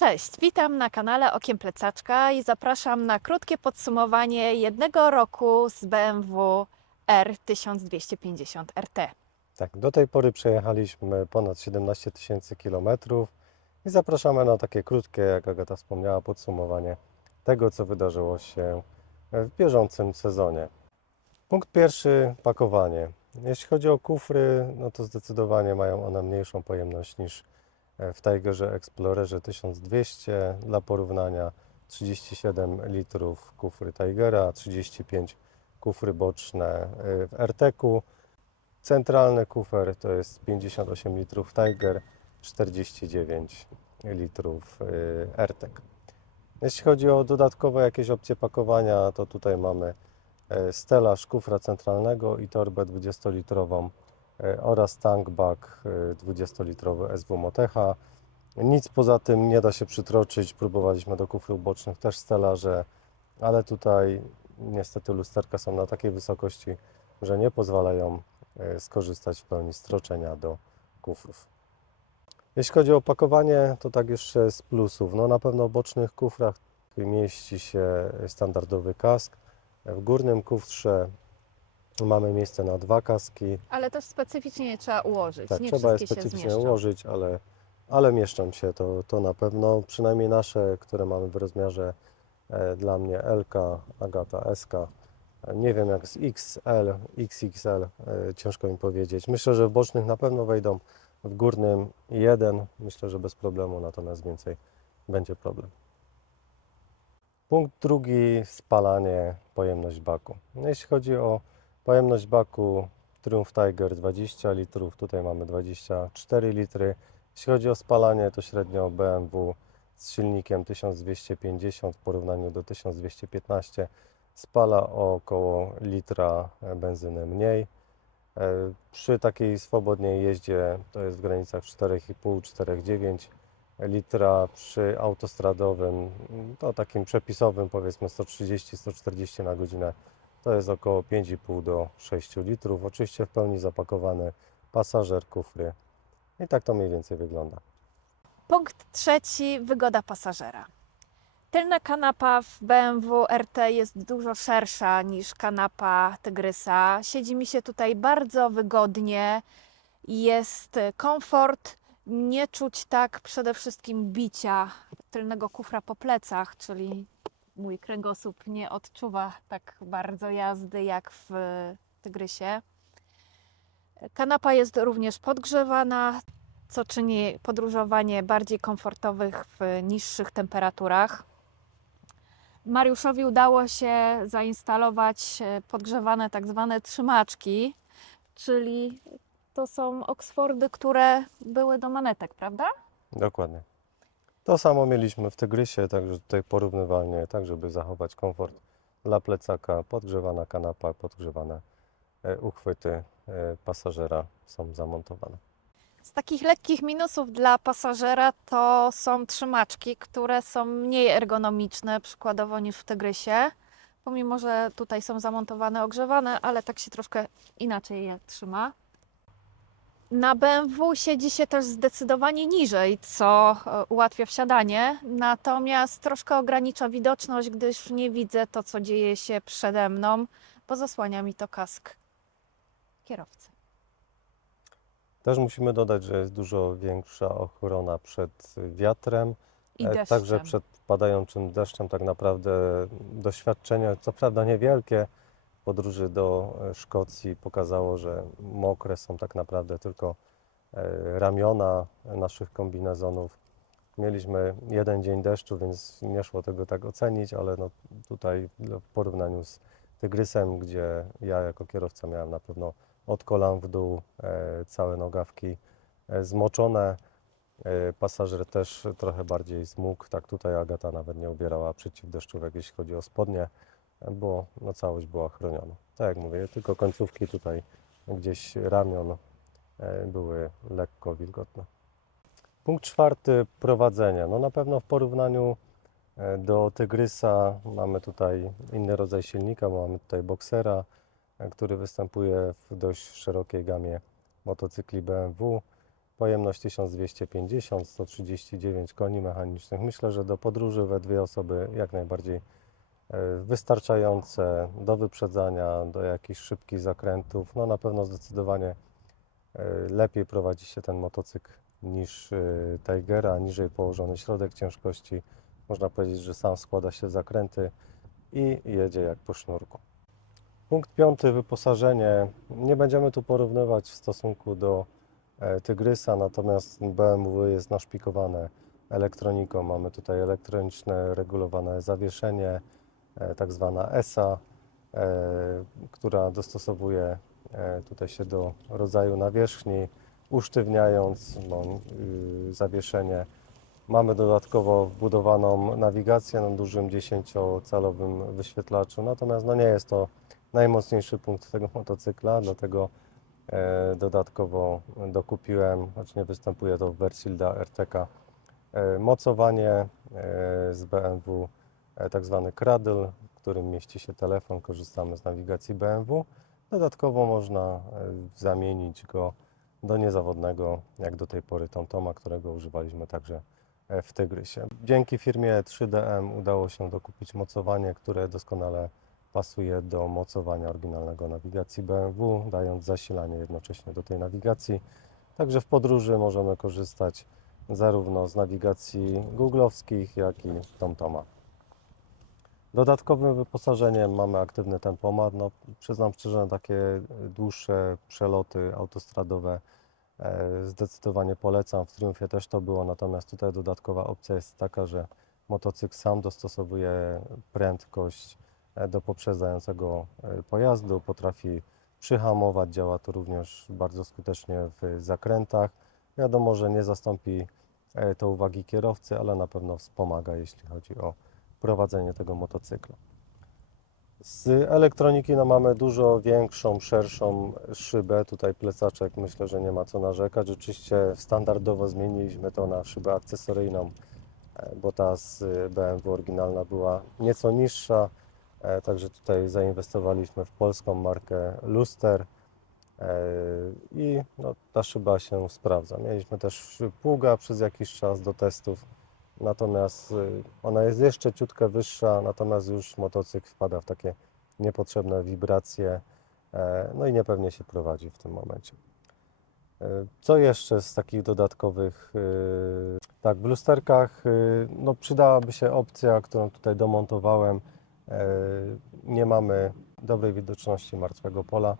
Cześć, witam na kanale Okiem Plecaczka i zapraszam na krótkie podsumowanie jednego roku z BMW R 1250 RT. Tak, do tej pory przejechaliśmy ponad 17 tysięcy kilometrów i zapraszamy na takie krótkie, jak Agata wspomniała, podsumowanie tego, co wydarzyło się w bieżącym sezonie. Punkt pierwszy, pakowanie. Jeśli chodzi o kufry, no to zdecydowanie mają one mniejszą pojemność niż w Tigerze Explorerze 1200. Dla porównania 37 litrów kufry Tigera, 35 kufry boczne w RT-ku. Centralny kufer to jest 58 litrów Tiger, 49 litrów Ertek. Jeśli chodzi o dodatkowe jakieś opcje pakowania, to tutaj mamy stelaż kufra centralnego i torbę 20-litrową oraz tankbag 20-litrowy SW Motecha. Nic poza tym nie da się przytroczyć. Próbowaliśmy do kufrów bocznych też stelaże, ale tutaj niestety lusterka są na takiej wysokości, że nie pozwalają skorzystać w pełni z troczenia do kufrów. Jeśli chodzi o opakowanie, to tak jeszcze z plusów. No na pewno w bocznych kufrach mieści się standardowy kask. W górnym kufrze mamy miejsce na 2 kaski. Ale też specyficznie je trzeba ułożyć, Tak, nie trzeba je wszystkie się specyficznie zmieszczą. ułożyć, ale mieszczą się to na pewno. Przynajmniej nasze, które mamy w rozmiarze dla mnie LK, Agata SK. Nie wiem jak z XL, XXL, ciężko mi powiedzieć. Myślę, że w bocznych na pewno wejdą, w górnym jeden, myślę, że bez problemu, natomiast więcej będzie problem. Punkt drugi, spalanie, pojemność baku. Jeśli chodzi o pojemność baku, Triumph Tiger 20 litrów, tutaj mamy 24 litry. Jeśli chodzi o spalanie, to średnio BMW z silnikiem 1250 w porównaniu do 1215 spala o około litra benzyny mniej. Przy takiej swobodniej jeździe to jest w granicach 4,5-4,9 litra. Przy autostradowym, to takim przepisowym, powiedzmy 130-140 na godzinę, to jest około 5,5 do 6 litrów. Oczywiście w pełni zapakowany pasażer, kufry i tak to mniej więcej wygląda. Punkt trzeci, wygoda pasażera. Tylna kanapa w BMW RT jest dużo szersza niż kanapa Tygrysa. Siedzi mi się tutaj bardzo wygodnie, jest komfort, nie czuć tak przede wszystkim bicia tylnego kufra po plecach, czyli mój kręgosłup nie odczuwa tak bardzo jazdy jak w Tygrysie. Kanapa jest również podgrzewana, co czyni podróżowanie bardziej komfortowych w niższych temperaturach. Mariuszowi udało się zainstalować podgrzewane tak zwane trzymaczki, czyli to są Oxfordy, które były do manetek, prawda? Dokładnie. To samo mieliśmy w Tygrysie, także tutaj porównywalnie, tak żeby zachować komfort dla plecaka, podgrzewana kanapa, podgrzewane uchwyty pasażera są zamontowane. Z takich lekkich minusów dla pasażera to są trzymaczki, które są mniej ergonomiczne przykładowo niż w Tygrysie. Pomimo, że tutaj są zamontowane, ogrzewane, ale tak się troszkę inaczej je trzyma. Na BMW siedzi się też zdecydowanie niżej, co ułatwia wsiadanie, natomiast troszkę ogranicza widoczność, gdyż nie widzę to, co dzieje się przede mną, bo zasłania mi to kask kierowcy. Też musimy dodać, że jest dużo większa ochrona przed wiatrem, I także deszczem. przed padającym deszczem. Tak naprawdę doświadczenie, co prawda niewielkie, podróży do Szkocji pokazało, że mokre są tak naprawdę tylko ramiona naszych kombinezonów. Mieliśmy jeden dzień deszczu, więc nie szło tego tak ocenić, ale no tutaj w porównaniu z Tygrysem, gdzie ja jako kierowca miałem na pewno od kolan w dół całe nogawki zmoczone, pasażer też trochę bardziej zmógł. Tak tutaj Agata nawet nie ubierała przeciwdeszczówek, jeśli chodzi o spodnie, bo no, całość była chroniona. Tak jak mówię, tylko końcówki tutaj gdzieś ramion były lekko wilgotne. Punkt czwarty, prowadzenie. No na pewno w porównaniu do Tygrysa mamy tutaj inny rodzaj silnika, bo mamy tutaj Boxera, który występuje w dość szerokiej gamie motocykli BMW. pojemność 1250, 139 koni mechanicznych. Myślę, że do podróży we dwie osoby jak najbardziej wystarczające do wyprzedzania, do jakichś szybkich zakrętów. No na pewno zdecydowanie lepiej prowadzi się ten motocykl niż Tigera, niżej położony środek ciężkości. Można powiedzieć, że sam składa się z zakręty i jedzie jak po sznurku. Punkt piąty, wyposażenie. Nie będziemy tu porównywać w stosunku do Tygrysa, natomiast BMW jest naszpikowane elektroniką. Mamy tutaj elektroniczne regulowane zawieszenie, tak zwana ESA, która dostosowuje tutaj się do rodzaju nawierzchni, usztywniając zawieszenie. Mamy dodatkowo wbudowaną nawigację na dużym 10-calowym wyświetlaczu, natomiast no nie jest to najmocniejszy punkt tego motocykla, dlatego dodatkowo dokupiłem, choć nie występuje to w wersji dla RTK, mocowanie z BMW, tak zwany cradle, w którym mieści się telefon, korzystamy z nawigacji BMW. Dodatkowo można zamienić go do niezawodnego, jak do tej pory TomToma, którego używaliśmy także w Tygrysie. Dzięki firmie 3DM udało się dokupić mocowanie, które doskonale pasuje do mocowania oryginalnego nawigacji BMW, dając zasilanie jednocześnie do tej nawigacji. Także w podróży możemy korzystać zarówno z nawigacji googlowskich, jak i TomToma. Dodatkowym wyposażeniem mamy aktywny tempomat. No, przyznam szczerze, na takie dłuższe przeloty autostradowe zdecydowanie polecam. W Triumfie też to było, natomiast tutaj dodatkowa opcja jest taka, że motocykl sam dostosowuje prędkość do poprzedzającego pojazdu, potrafi przyhamować, działa to również bardzo skutecznie w zakrętach. Wiadomo, że nie zastąpi to uwagi kierowcy, ale na pewno wspomaga, jeśli chodzi o prowadzenie tego motocykla. Z elektroniki no, mamy dużo większą, szerszą szybę. Tutaj plecaczek, myślę, że nie ma co narzekać. Oczywiście standardowo zmieniliśmy to na szybę akcesoryjną, bo ta z BMW oryginalna była nieco niższa. Także tutaj zainwestowaliśmy w polską markę Luster i no, ta szyba się sprawdza. Mieliśmy też pługa przez jakiś czas do testów, natomiast ona jest jeszcze ciutkę wyższa, natomiast już motocykl wpada w takie niepotrzebne wibracje, no i niepewnie się prowadzi w tym momencie. Co jeszcze z takich dodatkowych? Tak, w lusterkach no, przydałaby się opcja, którą tutaj domontowałem. Nie mamy dobrej widoczności martwego pola,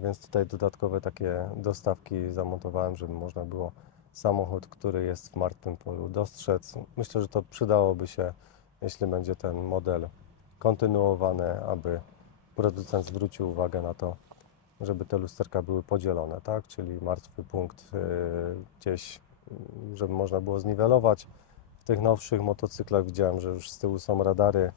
więc tutaj dodatkowe takie dostawki zamontowałem, żeby można było samochód, który jest w martwym polu, dostrzec. Myślę, że to przydałoby się, jeśli będzie ten model kontynuowany, aby producent zwrócił uwagę na to, żeby te lusterka były podzielone, tak? Czyli martwy punkt gdzieś, żeby można było zniwelować. W tych nowszych motocyklach widziałem, że już z tyłu są radary,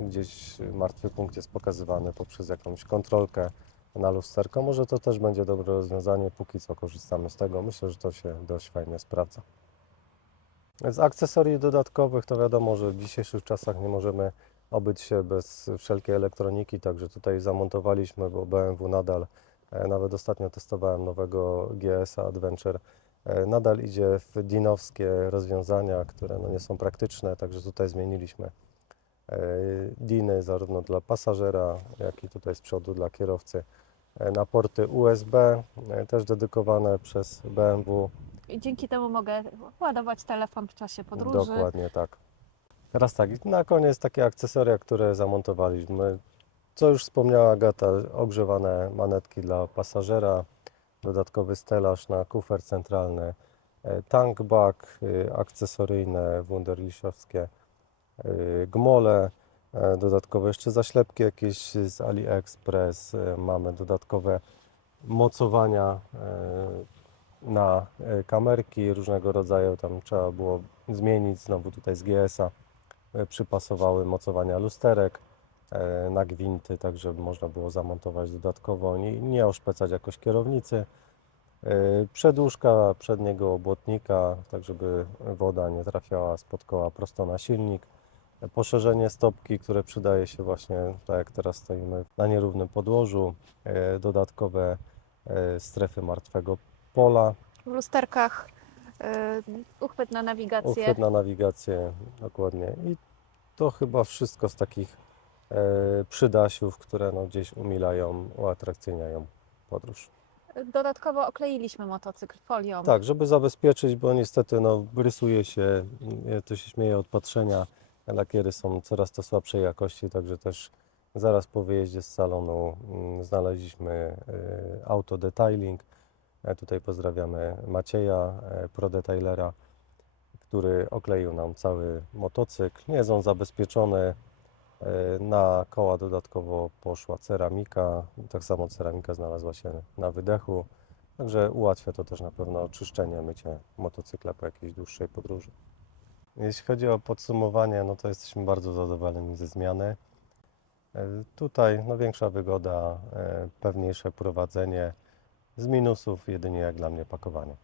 gdzieś martwy punkt jest pokazywany poprzez jakąś kontrolkę na lusterko. Może to też będzie dobre rozwiązanie, póki co korzystamy z tego. Myślę, że to się dość fajnie sprawdza. Z akcesorii dodatkowych to wiadomo, że w dzisiejszych czasach nie możemy obyć się bez wszelkiej elektroniki, także tutaj zamontowaliśmy, bo BMW nadal, nawet ostatnio testowałem nowego GS Adventure, nadal idzie w DIN-owskie rozwiązania, które no nie są praktyczne, także tutaj zmieniliśmy DIN-y zarówno dla pasażera, jak i tutaj z przodu dla kierowcy na porty USB, też dedykowane przez BMW. I dzięki temu mogę ładować telefon w czasie podróży. Dokładnie tak. Teraz tak, i na koniec takie akcesoria, które zamontowaliśmy. Co już wspomniała Agata, ogrzewane manetki dla pasażera, dodatkowy stelaż na kufer centralny, tankback, akcesoryjne wunderliszowskie gmole, dodatkowe jeszcze zaślepki jakieś z AliExpress, mamy dodatkowe mocowania na kamerki różnego rodzaju, tam trzeba było zmienić, znowu tutaj z GS-a przypasowały mocowania lusterek na gwinty, tak żeby można było zamontować dodatkowo, nie oszpecać jakoś kierownicy. Przedłużka przedniego błotnika, tak żeby woda nie trafiała spod koła prosto na silnik. Poszerzenie stopki, które przydaje się właśnie, tak jak teraz stoimy, na nierównym podłożu. Dodatkowe strefy martwego pola, W lusterkach uchwyt na nawigację. Uchwyt na nawigację, dokładnie. I to chyba wszystko z takich przydasiów, które no gdzieś umilają, uatrakcyjniają podróż. Dodatkowo okleiliśmy motocykl folią. Tak, żeby zabezpieczyć, bo niestety no, rysuje się, to się śmieje od patrzenia, lakiery są coraz to słabszej jakości, także też zaraz po wyjeździe z salonu znaleźliśmy auto detailing. Tutaj pozdrawiamy Macieja, ProDetailera, który okleił nam cały motocykl. Nie jest on zabezpieczony. Na koła dodatkowo poszła ceramika, tak samo ceramika znalazła się na wydechu, także ułatwia to też na pewno czyszczenie, mycie motocykla po jakiejś dłuższej podróży. Jeśli chodzi o podsumowanie, no to jesteśmy bardzo zadowoleni ze zmiany. Tutaj no, większa wygoda, pewniejsze prowadzenie, z minusów jedynie jak dla mnie pakowanie.